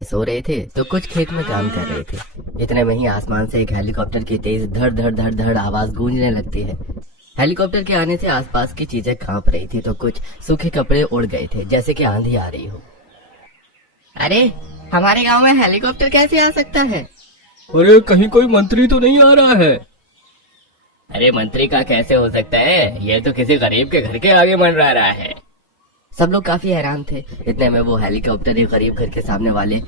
सो रहे थे तो कुछ खेत में काम कर रहे थे। इतने में ही आसमान से एक हेलीकॉप्टर की तेज धड़ धड़ धड़ धड़ आवाज गूंजने लगती है। हेलीकॉप्टर के आने से आसपास की चीजें कांप रही थी तो कुछ सूखे कपड़े उड़ गए थे जैसे कि आंधी आ रही हो। अरे, हमारे गांव में हेलीकॉप्टर कैसे आ सकता है? अरे कहीं कोई मंत्री तो नहीं आ रहा है? अरे मंत्री का कैसे हो सकता है? ये तो किसी गरीब के घर के आगे मंडरा रहा है। सब लोग काफी हैरान थे। इतने में वो हेलीकॉप्टर एक गरीब घर के सामने वाले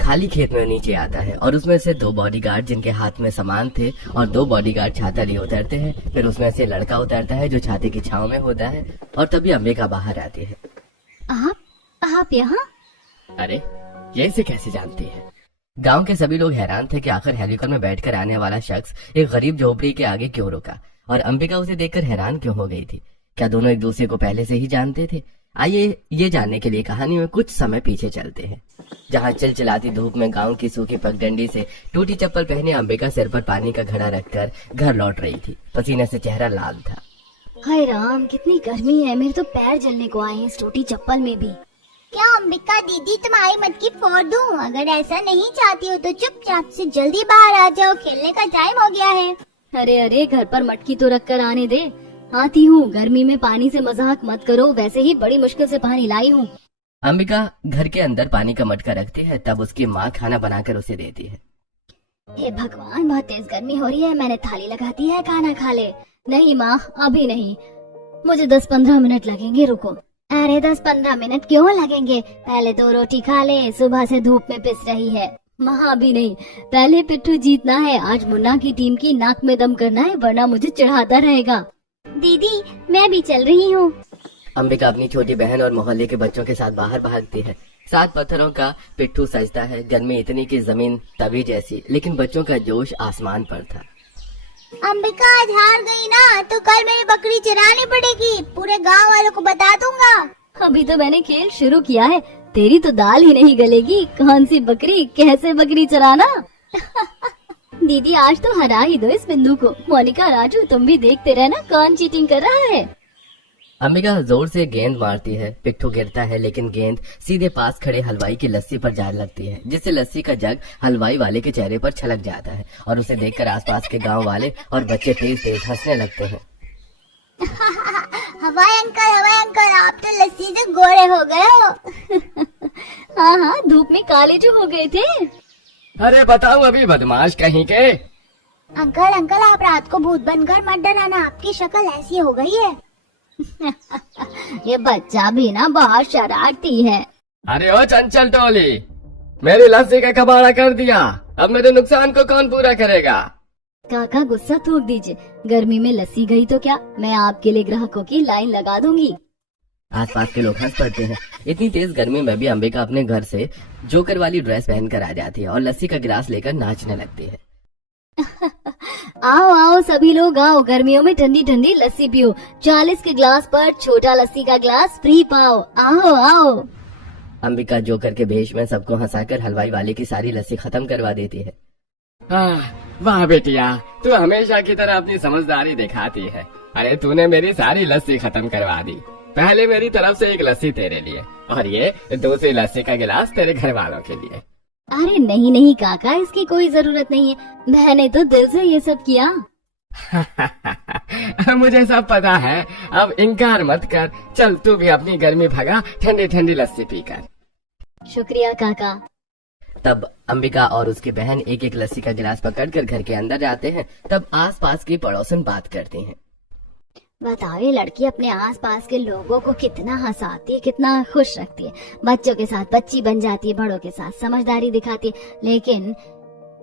खाली खेत में नीचे आता है और उसमें से दो बॉडीगार्ड जिनके हाथ में सामान थे और दो बॉडीगार्ड छाता लिए उतरते हैं। फिर उसमें से लड़का उतरता है जो छाते की छांव में होता है और तभी अंबिका बाहर आती है। आप यहाँ? अरे, ये इसे कैसे जानती है? गांव के सभी लोग हैरान थे कि आखिर हेलीकॉप्टर में बैठकर आने वाला शख्स एक गरीब झोपड़ी के आगे क्यों रुका और अंबिका उसे देखकर हैरान क्यों हो गई थी। क्या दोनों एक दूसरे को पहले से ही जानते थे? आइए ये जानने के लिए कहानी में कुछ समय पीछे चलते हैं, जहाँ चिलचिलाती धूप में गांव की सूखी पगडंडी से टूटी चप्पल पहने अंबिका सिर पर पानी का घड़ा रखकर घर लौट रही थी। पसीने से चेहरा लाल था। हाय राम, कितनी गर्मी है, मेरे तो पैर जलने को आए हैं इस टूटी चप्पल में भी। क्या अंबिका दीदी तुम्हारी मटकी फोड़ दूं? अगर ऐसा नहीं चाहती हो तो चुपचाप से जल्दी बाहर आ जाओ, खेलने का टाइम हो गया है। अरे अरे, घर पर मटकी तो रख कर आने दे। आती हूँ, गर्मी में पानी से मजाक मत करो, वैसे ही बड़ी मुश्किल से पानी लाई हूँ। अंबिका घर के अंदर पानी का मटका रखती है, तब उसकी माँ खाना बनाकर उसे देती है। हे भगवान, बहुत तेज गर्मी हो रही है, मैंने थाली लगा दी है, खाना खा ले। नहीं माँ, अभी नहीं, मुझे 10-15 मिनट लगेंगे, रुको। अरे 10-15 मिनट क्यों लगेंगे? पहले तो रोटी खा ले, सुबह से धूप में पिस रही है। माँ अभी नहीं, पहले पिट्ठू जीतना है। आज मुन्ना की टीम की नाक में दम करना है, वरना मुझे चढ़ाता रहेगा। दीदी मैं भी चल रही हूँ। अंबिका अपनी छोटी बहन और मोहल्ले के बच्चों के साथ बाहर भागती है। 7 पत्थरों का पिट्ठू सजता है। गर्मी इतनी की जमीन तवी जैसी, लेकिन बच्चों का जोश आसमान पर था। अंबिका आज हार गई ना तो कल मेरी बकरी चरानी पड़ेगी, पूरे गांव वालों को बता दूंगा। अभी तो मैंने खेल शुरू किया है, तेरी तो दाल ही नहीं गलेगी। कौन सी बकरी, कैसे बकरी चराना? दीदी आज तो हरा ही दो इस बिंदु को। मोनिका, राजू, तुम भी देखते रहना कौन चीटिंग कर रहा है। अंबिका जोर से गेंद मारती है, पिट्ठू गिरता है, लेकिन गेंद सीधे पास खड़े हलवाई की लस्सी पर जा लगती है, जिससे लस्सी का जग हलवाई वाले के चेहरे पर छलक जाता है और उसे देखकर आसपास के गांव वाले और बच्चे तेज तेज हंसने लगते हैं। हवाई अंकल, आप तो लस्सी से गोरे हो गए हो। हाँ हाँ, धूप में काले जो हो गए थे। अरे बताओ अभी, बदमाश कहीं के। अंकल आप रात को भूत बनकर मत डराना, आपकी शक्ल ऐसी हो गई है। ये बच्चा भी ना बहुत शरारती है। अरे ओ चंचल टोली, मेरी लस्सी का कबाड़ा कर दिया, अब मेरे नुकसान को कौन पूरा करेगा? काका गुस्सा थूक दीजिए, गर्मी में लस्सी गई तो क्या, मैं आपके लिए ग्राहकों की लाइन लगा दूंगी। आसपास के लोग हंस पड़ते हैं। इतनी तेज गर्मी में भी अंबिका अपने घर से जोकर वाली ड्रेस पहनकर आ जाती है और लस्सी का गिलास लेकर नाचने लगती है। आओ आओ सभी लोग आओ, गर्मियों में ठंडी ठंडी लस्सी पियो। 40 के ग्लास पर छोटा लस्सी का ग्लास फ्री पाओ, आओ आओ। अंबिका जोकर के भेष में सबको हंसाकर हलवाई वाले की सारी लस्सी खत्म करवा देती है। वाह बेटिया, तू हमेशा की तरह अपनी समझदारी दिखाती है। अरे तूने मेरी सारी लस्सी खत्म करवा दी। पहले मेरी तरफ से एक लस्सी तेरे लिए और ये दूसरी लस्सी का गिलास तेरे घर वालों के लिए। अरे नहीं नहीं काका, इसकी कोई जरूरत नहीं है, मैंने तो दिल से ये सब किया। मुझे सब पता है, अब इनकार मत कर। चल तू भी अपनी गर्मी भगा ठंडी ठंडी लस्सी पीकर। शुक्रिया काका। तब अंबिका और उसकी बहन एक एक लस्सी का गिलास पकड़कर घर के अंदर जाते हैं। तब आसपास की पड़ोसन बात करती हैं। बताओ, ये लड़की अपने आसपास के लोगों को कितना हंसाती है, कितना खुश रखती है। बच्चों के साथ बच्ची बन जाती है, बड़ों के साथ समझदारी दिखाती है, लेकिन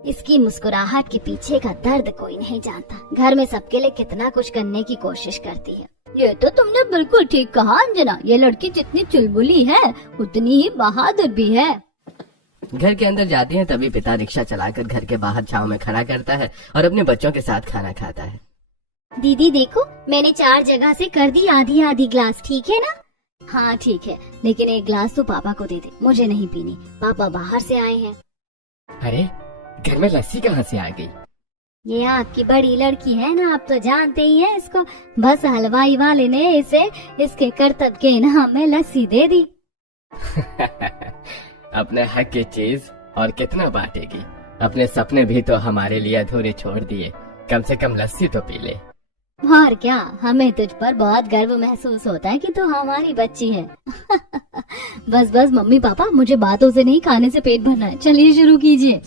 इसकी मुस्कुराहट के पीछे का दर्द कोई नहीं जानता। घर में सबके लिए कितना कुछ करने की कोशिश करती है। ये तो तुमने बिल्कुल ठीक कहा अंजना, ये लड़की जितनी चुलबुली है उतनी ही बहादुर भी है। घर के अंदर जाती हैं, तभी पिता रिक्शा चलाकर घर के बाहर छांव में खड़ा करता है और अपने बच्चों के साथ खाना खाता है। दीदी देखो, मैंने 4 जगह से कर दी आधी आधी ग्लास, ठीक है ना? हाँ ठीक है, लेकिन एक ग्लास तो पापा को दे दे, मुझे नहीं पीनी, पापा बाहर से आए हैं। अरे घर में लस्सी कहाँ से आ गई? ये आपकी बड़ी लड़की है ना, आप तो जानते ही हैं इसको। बस हलवाई वाले ने इसे इसके करतब के इनाम में लस्सी दे दी। अपने हक की चीज और कितना बांटेगी। अपने सपने भी तो हमारे लिए अधूरे छोड़ दिए, कम से कम लस्सी तो पी ले। और क्या, हमें तुझ पर बहुत गर्व महसूस होता है कि तू हमारी बच्ची है। बस बस मम्मी पापा, मुझे बातों से नहीं खाने से पेट भरना है, चलिए शुरू कीजिए।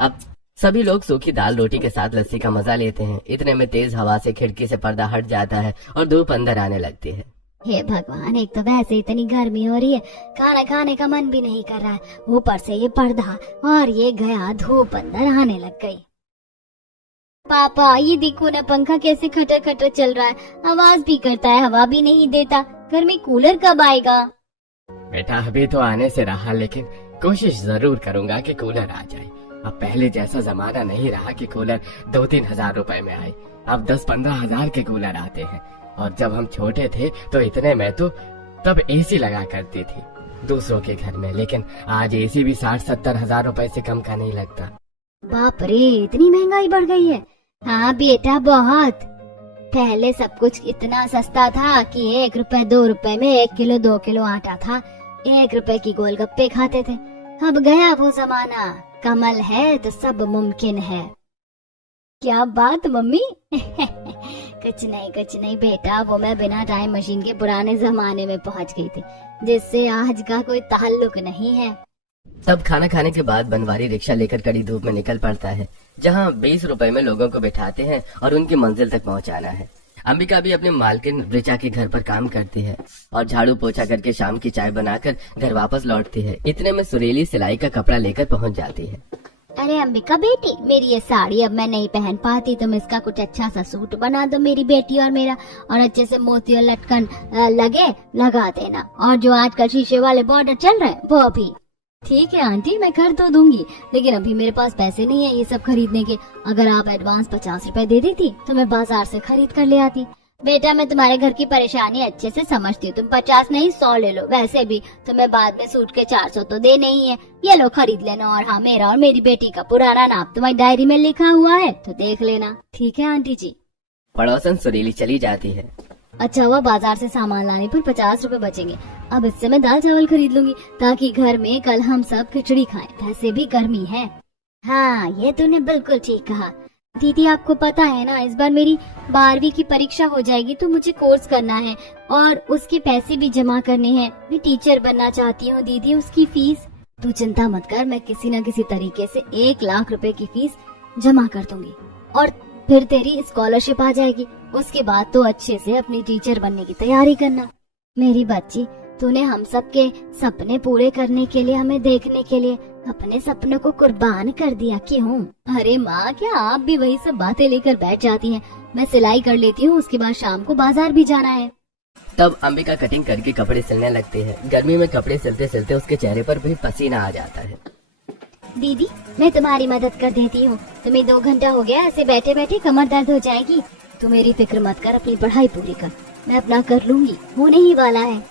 अब सभी लोग सूखी दाल रोटी के साथ लस्सी का मजा लेते हैं। इतने में तेज हवा से खिड़की से पर्दा हट जाता है और धूप अंदर आने लगती है। हे भगवान, एक तो वैसे इतनी गर्मी हो रही है, खाना खाने का मन भी नहीं कर रहा है, ऊपर से ये पर्दा और ये गया धूप अंदर आने लग गई। पापा ये देखो ना, पंखा कैसे खटर खटर चल रहा है, आवाज भी करता है, हवा भी नहीं देता। घर में कूलर कब आएगा? बेटा अभी तो आने से रहा, लेकिन कोशिश जरूर करूंगा कि कूलर आ जाए। अब पहले जैसा जमाना नहीं रहा कि कूलर 2-3 हजार रुपए में आए। अब 10-15 हजार के कूलर आते हैं। और जब हम छोटे थे तो इतने में तो तब एसी लगा करती थी दूसरों के घर में, लेकिन आज एसी भी 60-70 हजार रुपए से कम का नहीं लगता। बाप रे, इतनी महंगाई बढ़ गई है। हाँ बेटा, बहुत। पहले सब कुछ इतना सस्ता था कि 1 रुपए 2 रुपए में 1 किलो 2 किलो आटा था, 1 रुपए की गोलगप्पे खाते थे। अब गया वो जमाना, कमल है तो सब मुमकिन है। क्या बात मम्मी? कुछ नहीं बेटा, वो मैं बिना टाइम मशीन के पुराने जमाने में पहुंच गई थी, जिससे आज का कोई ताल्लुक नहीं है। तब खाना खाने के बाद बनवारी रिक्शा लेकर कड़ी धूप में निकल पड़ता है, जहाँ 20 रुपए में लोगों को बिठाते हैं और उनकी मंजिल तक पहुँचाना है। अंबिका भी अपने मालकिन ऋचा के घर पर काम करती है और झाड़ू पोछा करके शाम की चाय बनाकर घर वापस लौटती है। इतने में सुरीली सिलाई का कपड़ा लेकर पहुंच जाती है। अरे अंबिका बेटी, मेरी ये साड़ी अब मैं नहीं पहन पाती, तुम इसका कुछ अच्छा सा सूट बना दो मेरी बेटी और मेरा, और अच्छे से मोती और लटकन लगा देना, और जो आजकल शीशे वाले बॉर्डर चल रहे हैं वो भी। ठीक है आंटी, मैं कर तो दूंगी, लेकिन अभी मेरे पास पैसे नहीं है ये सब खरीदने के। अगर आप एडवांस 50 रुपए दे देती तो मैं बाजार से खरीद कर ले आती। बेटा मैं तुम्हारे घर की परेशानी अच्छे से समझती हूँ, तुम 50 नहीं 100 ले लो, वैसे भी तुम्हें बाद में सूट के 400 तो देने ही है, ये लो खरीद लेना। और हाँ, मेरा और मेरी बेटी का पुराना नाप तुम्हारी डायरी में लिखा हुआ है तो देख लेना। ठीक है आंटी जी। पड़ोसन सुरीली चली जाती है। अच्छा हुआ बाजार से सामान लाने पर 50 रुपए बचेंगे, अब इससे मैं दाल चावल खरीद लूंगी ताकि घर में कल हम सब खिचड़ी खाएं, वैसे भी गर्मी है। हाँ ये तूने बिल्कुल ठीक कहा। दीदी आपको पता है ना, इस बार मेरी 12वीं की परीक्षा हो जाएगी तो मुझे कोर्स करना है और उसके पैसे भी जमा करने हैं। मैं टीचर बनना चाहती हूँ दीदी, उसकी फीस। तू चिंता मत कर, मैं किसी न किसी तरीके से 1 लाख रुपए की फीस जमा कर दूंगी और फिर तेरी स्कॉलरशिप आ जाएगी। उसके बाद तो अच्छे से अपनी टीचर बनने की तैयारी करना। मेरी बच्ची, तूने हम सब के सपने पूरे करने के लिए, हमें देखने के लिए अपने सपनों को कुर्बान कर दिया क्यों? अरे माँ, क्या आप भी वही सब बातें लेकर बैठ जाती हैं? मैं सिलाई कर लेती हूँ, उसके बाद शाम को बाजार भी जाना है। तब अंबिका कटिंग करके कपड़े सिलने लगती है। गर्मी में कपड़े सिलते सिलते उसके चेहरे पर भी पसीना आ जाता है। दीदी मैं तुम्हारी मदद कर देती हूँ, तुम्हें 2 घंटा हो गया ऐसे बैठे बैठे कमर दर्द हो जाएगी। तू मेरी फिक्र मत कर, अपनी पढ़ाई पूरी कर, मैं अपना कर लूंगी, होने ही वाला है।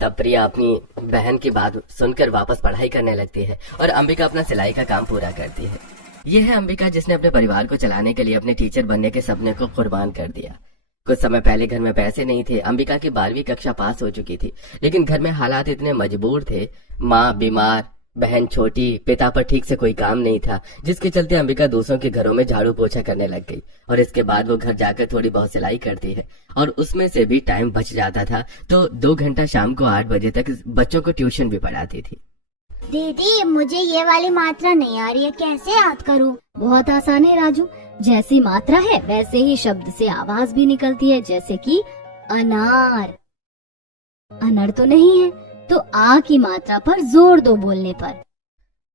तब प्रिया अपनी बहन की बात सुनकर वापस पढ़ाई करने लगती है और अंबिका अपना सिलाई का काम पूरा करती है। यह है अंबिका जिसने अपने परिवार को चलाने के लिए अपने टीचर बनने के सपने को कुर्बान कर दिया। कुछ समय पहले घर में पैसे नहीं थे। अंबिका की 12वीं कक्षा पास हो चुकी थी, लेकिन घर में हालात इतने मजबूर थे, माँ बीमार, बहन छोटी, पिता पर ठीक से कोई काम नहीं था, जिसके चलते अंबिका दूसरों के घरों में झाड़ू पोछा करने लग गई। और इसके बाद वो घर जाकर थोड़ी बहुत सिलाई करती है और उसमें से भी टाइम बच जाता था तो 2 घंटा शाम को 8 बजे तक बच्चों को ट्यूशन भी पढ़ाती थी। दीदी मुझे ये वाली मात्रा नहीं आ रही है, कैसे याद करूँ? बहुत आसान है राजू, जैसी मात्रा है वैसे ही शब्द से आवाज भी निकलती है, जैसे कि अनार। अनर तो नहीं है तो आ की मात्रा पर जोर दो बोलने पर।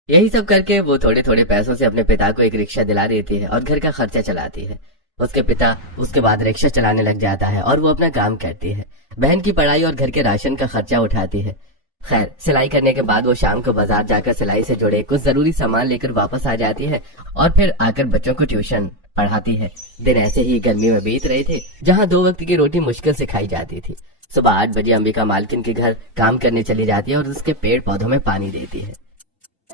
यही सब करके वो थोड़े थोड़े पैसों से अपने पिता को एक रिक्शा दिला देती है और घर का खर्चा चलाती है। उसके पिता उसके बाद रिक्शा चलाने लग जाता है और वो अपना काम करती है। बहन की पढ़ाई और घर के राशन का खर्चा उठाती है। खैर, सिलाई करने के बाद वो शाम को बाजार जाकर सिलाई से जुड़े कुछ जरूरी सामान लेकर वापस आ जाती है और फिर आकर बच्चों को ट्यूशन पढ़ाती है। दिन ऐसे ही गर्मी में बीत रहे थे, जहाँ 2 वक्त की रोटी मुश्किल से खाई जाती थी। सुबह 8 बजे अंबिका मालकिन के घर काम करने चली जाती है और उसके पेड़ पौधों में पानी देती है।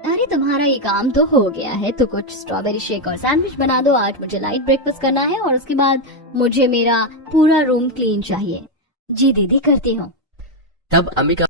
अरे तुम्हारा ये काम तो हो गया है, तो कुछ स्ट्रॉबेरी शेक और सैंडविच बना दो। आज मुझे लाइट ब्रेकफास्ट करना है और उसके बाद मुझे मेरा पूरा रूम क्लीन चाहिए। जी दीदी, करती हूँ। तब अंबिका